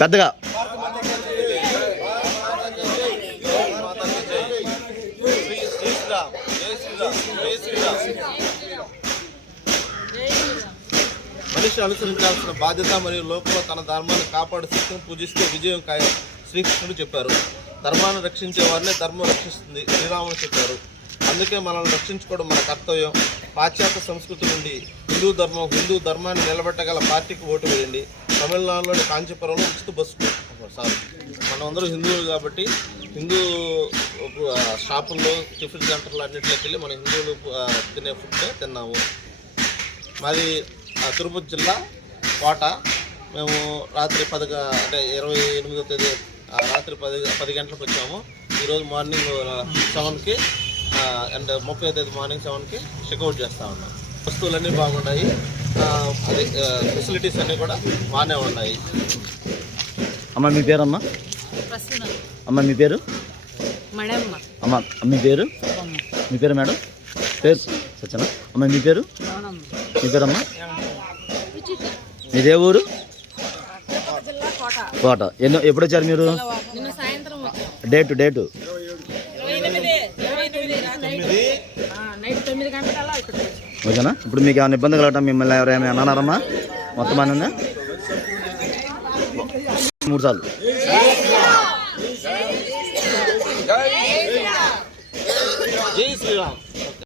పెద్దగా మనిషి అనుసరించాల్సిన బాధ్యత మరియు లోకంలో తన ధర్మాన్ని కాపాడు శక్తిని పూజిస్తే విజయం ఖాయం శ్రీకృష్ణుడు చెప్పారు. ధర్మాన్ని రక్షించే వారినే ధర్మం రక్షిస్తుంది శ్రీరాముడు చెప్పారు. అందుకే మనల్ని రక్షించుకోవడం మన కర్తవ్యం. పాశ్చాత్య సంస్కృతి నుండి హిందూ ధర్మాన్ని నిలబెట్టగల పార్టీకి ఓటు వేయండి. తమిళనాడులోని కాంచీపురంలో ఉచిత బస్సు మనమందరూ హిందువులు కాబట్టి హిందూ షాపుల్లో టిఫిన్ సెంటర్లు అన్నింటిలోకి వెళ్ళి మన హిందువులు తినే ఫుడ్నే తిన్నాము. మాది తిరుపతి జిల్లా కోట. మేము రాత్రి 28వ తేదీ రాత్రి 10 గంటలకు వచ్చాము. ఈరోజు మార్నింగ్ 7కి అండ్ 30వ తేదీ మార్నింగ్ 7కి చెక్అవుట్ చేస్తూ ఉన్నాం. వస్తువులన్నీ బాగున్నాయి, అది ఫెసిలిటీస్ అన్నీ కూడా బాగానే ఉన్నాయి. అమ్మ మీ పేరమ్మా? అమ్మ మీ పేరు? అమ్మ మీ పేరు? మీ పేరు మేడం? పేరు సత్యనా? అమ్మ మీ పేరు? మీ పేరమ్మా? మీదే ఊరు? కోట. ఎప్పుడు వచ్చారు మీరు? డేటు ఓకేనా? ఇప్పుడు మీకు ఏమైనా ఇబ్బంది కలగటం మిమ్మల్ని ఎవరైనా అన్నారమ్మా? మొత్తం అన్నా 3 సార్లు. జై శ్రీరామ్.